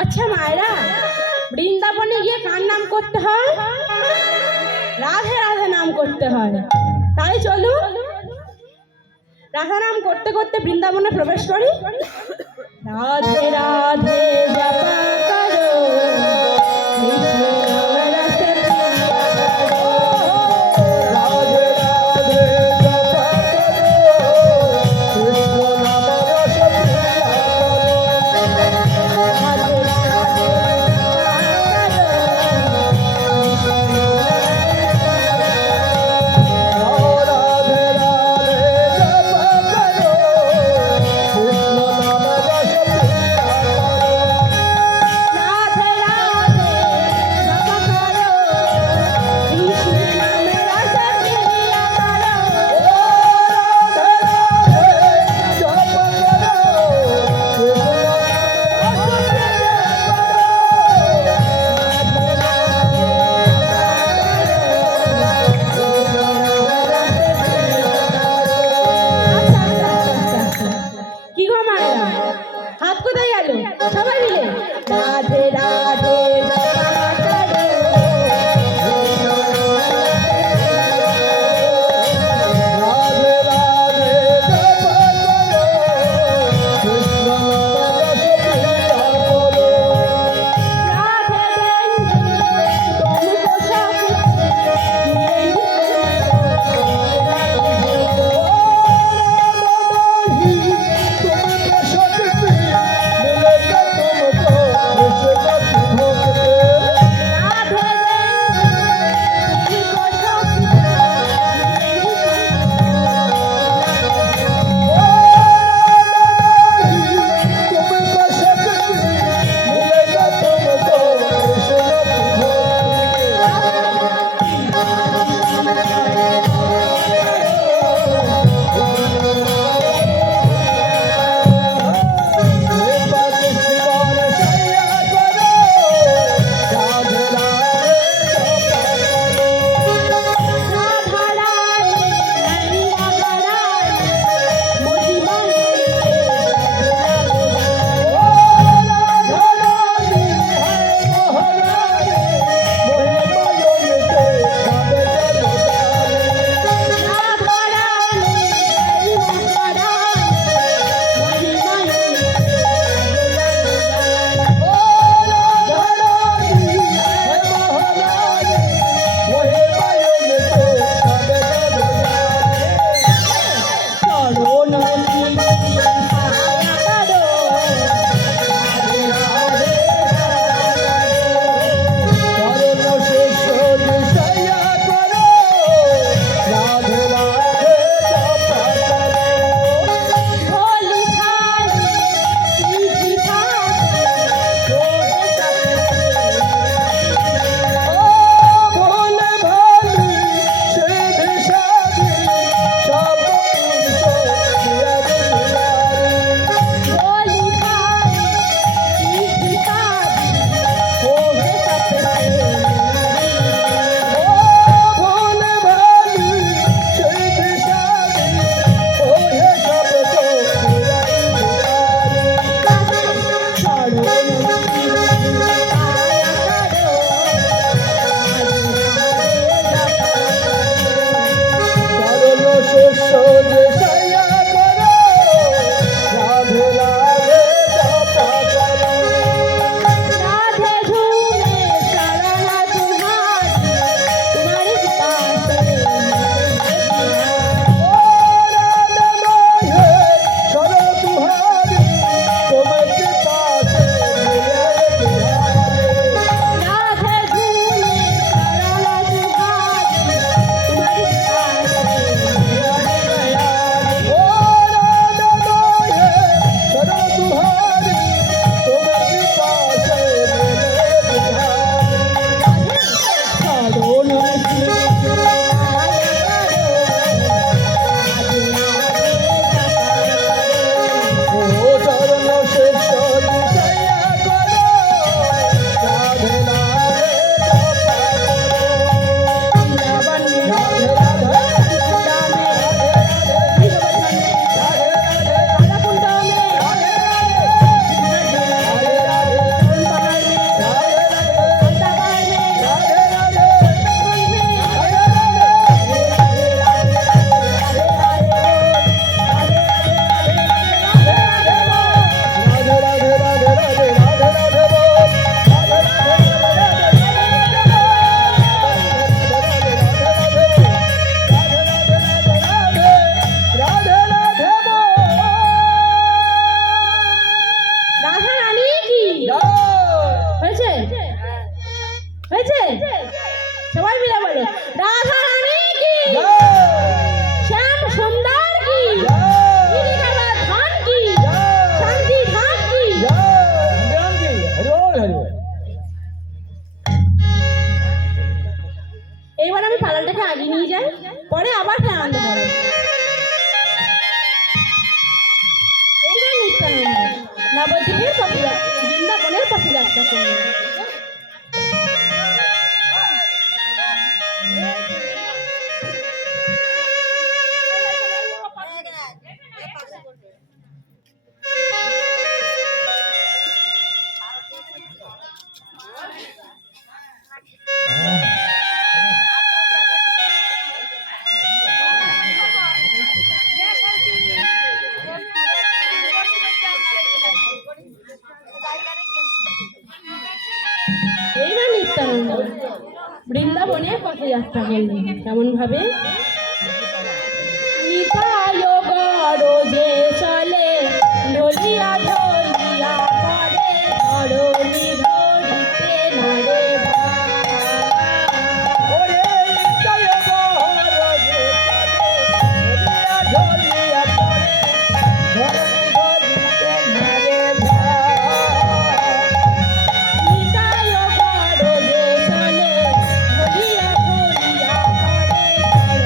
আচ্ছা মায়েরা, বৃন্দাবনে গিয়ে কার নাম করতে হয়? রাধে রাধে নাম করতে হয়। তাই চলো রাধা নাম করতে করতে বৃন্দাবনে প্রবেশ করি। রাধে রাধে জপা করো, কৃষ্ণ রস পিয়া করো। রাধে রাধে জপা করো, কৃষ্ণ রস পিয়া করো। রাধে রাধে জপা করো, কৃষ্ণ আগে নিয়ে যাই, পরে আবার আনন্দ করে। এইবার নিত্যানন্দ নবদ্বীপের পথে বৃন্দাবনের পথে যাত্রা করলেন। এইবার নিত্যানন্দ বৃন্দাবনের পথে যাত্রা করলেন। কেমন ভাবে? নিতাই গরজে চলে ঢলিয়া ঢলিয়া পড়ে, ধরণী ধরিতে নারে ওরে নিতাই গরজে চলে ঢলিয়া পড়ে, ধরণী ধরিতে নারে নিতাই গরজে চলে ঢলিয়া ঢলিয়া পড়ে, ধরণী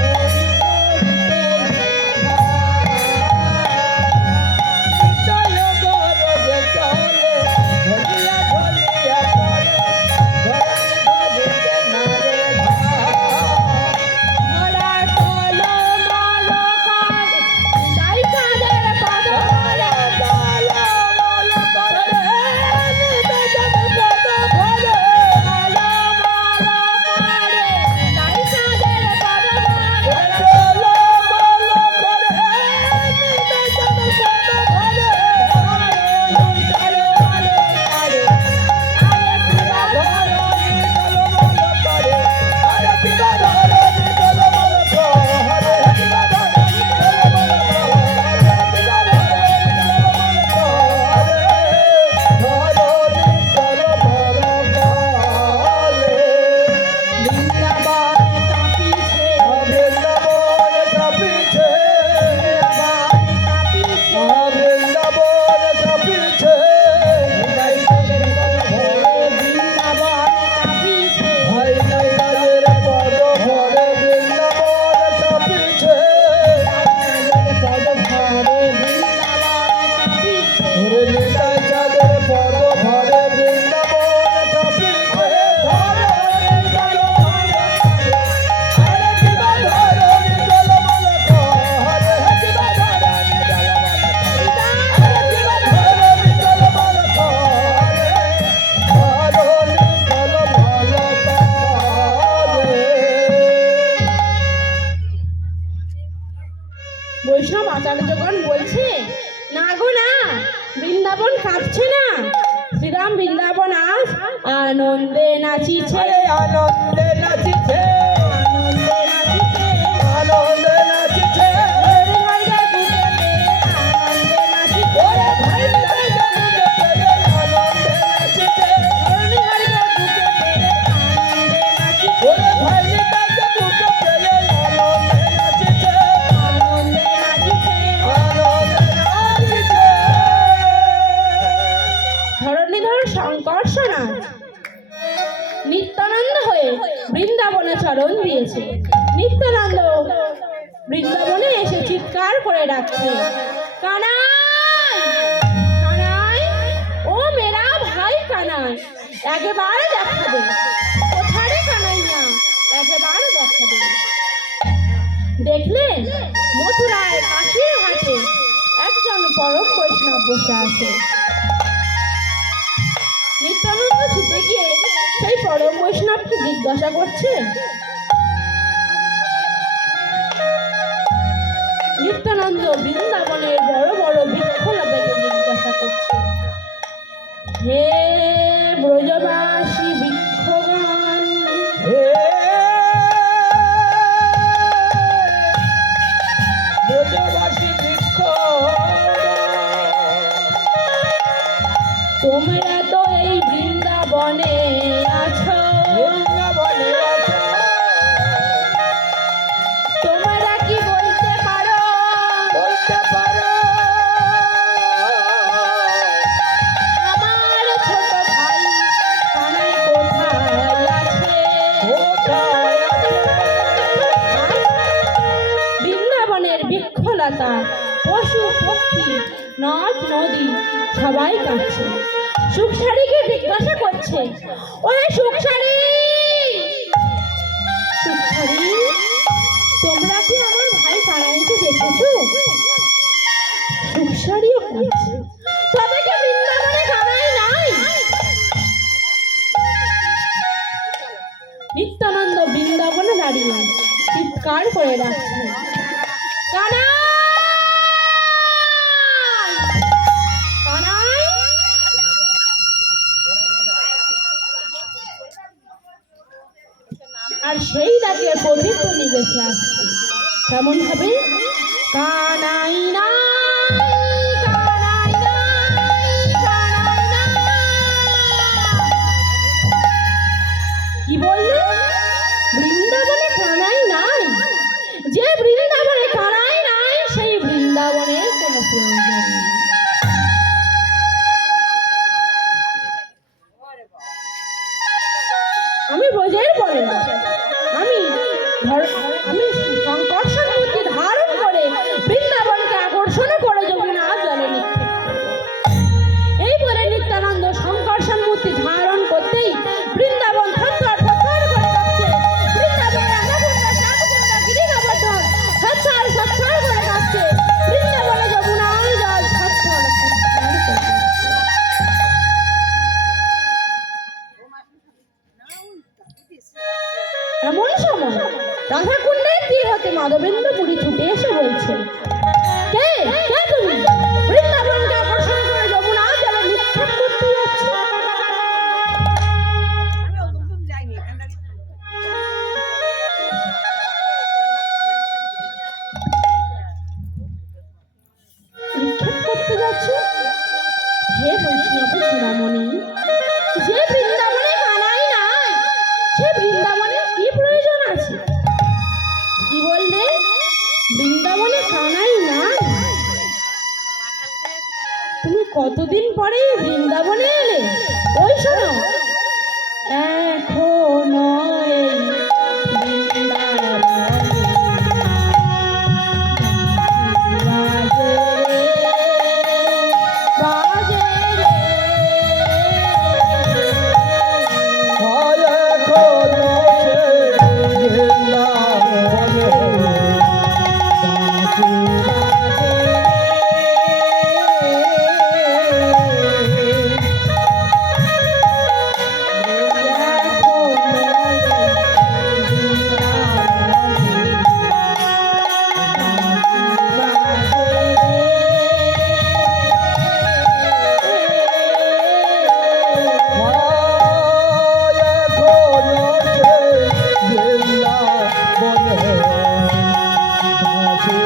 বৈষ্ণব আচার্যগণ বলছে, না গো না, বৃন্দাবন কাঁপছে না, শ্রীরাম বৃন্দাবন আজ আনন্দে নাচিছে, আনন্দে নাচিছে, আনন্দে নাচিছে, আনন্দে নাচিছে, হরিহরকে বুকে পেয়ে আনন্দে নাচিছে, আনন্দে নাচিছে, হরিহরকে বুকে পেয়ে আনন্দে নাচিছে, ওরে ভাই তাকে বুকে পেয়ে আনন্দে নাচিছে, আনন্দে নাচিছে। আনন্দে নাচিছে। ধরণীধর সংকর্ষ নাচ নিত্যানন্দ হয়ে বৃন্দাবনে চরণ দিয়েছে। নিত্যানন্দ বৃন্দাবনে এসে চিৎকার করে ডাকছে, কানাই কানাই, ও মেরা ভাই কানাই, একেবারে দেখা দে, কোথারে কানাইয়া, একেবারে দেখা দে। দেখলেন মথুরায় কাশির ঘাটে একজন পরম বৈষ্ণব বসে আছে। নিত্যানন্দ ছুটে গিয়ে সেই পরম বৈষ্ণবকে জিজ্ঞাসা করছে। নিত্যানন্দ বৃন্দাবনের বড় বড় বৃক্ষলতাকে জিজ্ঞাসা করছে, হে ব্রজবাসী বৃক্ষগণ, হে ব্রজবাসী বৃক্ষ, তোমরা তো এই বৃন্দাবনে আছো, বৃন্দাবনে আছো, তোমরা কি বলতে পারো বলতে পারো আমার ছোট ভাই কানাই বনলতা, পশু পক্ষী, নদ নদী সবাই কাঁদছে। সুখসারীকে জিজ্ঞাসা করছে, ওরে সুখসারী, সুখসারী, তোমরা কি আমার ভাই কানাইকে দেখেছো? সুখসারীও করছে, তবে কি বৃন্দাবনে কানাই নাই? নিত্যানন্দ বৃন্দাবনে দাঁড়িয়ে চিৎকার করে ডাকছে, কানাই, কানাই। আর সেই ডাকে প্রতিধ্বনি বেঁচে আসছে কেমন ভাবে, কানাই নাই, কানাই নাই, কানাই নাই। কি বললে? বৃন্দাবনে কানাই নাই? যে বৃন্দাবনে কানাই নাই সেই বৃন্দাবনের কোনো প্রয়োজন নেই। আমি ব্রজের বলে না, আমি আমি সংকর্ষণ মূর্তি ধারণ করে বৃন্দাবনকে আকর্ষণ করে যমুনা জলে নিক্ষেপ করব। এই বলে নিত্যানন্দ সংকর্ষণ মূর্তি ধারণ করতেই বৃন্দাবন থরথর থরথর করে কাঁপছে। বৃন্দাবনের আনাকুণ্ডা শাককুণ্ডা গিরিগোবর্ধন থরথর থরথর করে কাঁপছে। বৃন্দাবনে যমুনার জল থরথর থরথর করছে। এমন সময় রাধাকুণ্ডের তীর হতে মাধবেন্দ্র পুরী ছুটে এসে বলছে, কে কে তুমি? বৃন্দাবনকে আকর্ষণ করে যমুনা জলে নিক্ষেপ করতে যাচ্ছ। নিক্ষেপ করতে যাচ্ছ? হে বৈষ্ণব শিরামণি, যে বৃন্দাবনে কানাই নাই সে বৃন্দাবনের কি প্রয়োজন আছে? কি বললে? বৃন্দাবনে কানাই নাই? তুমি কতদিন পরে বৃন্দাবনে এলে? ওই শোনো, এখনো এই বৃন্দাবনে বাজে রে, বাজে রে। হয় এখনো সে বৃন্দাবনে বাঁশি বাজে। হয় এখনো সে বৃন্দাবনে বাঁশি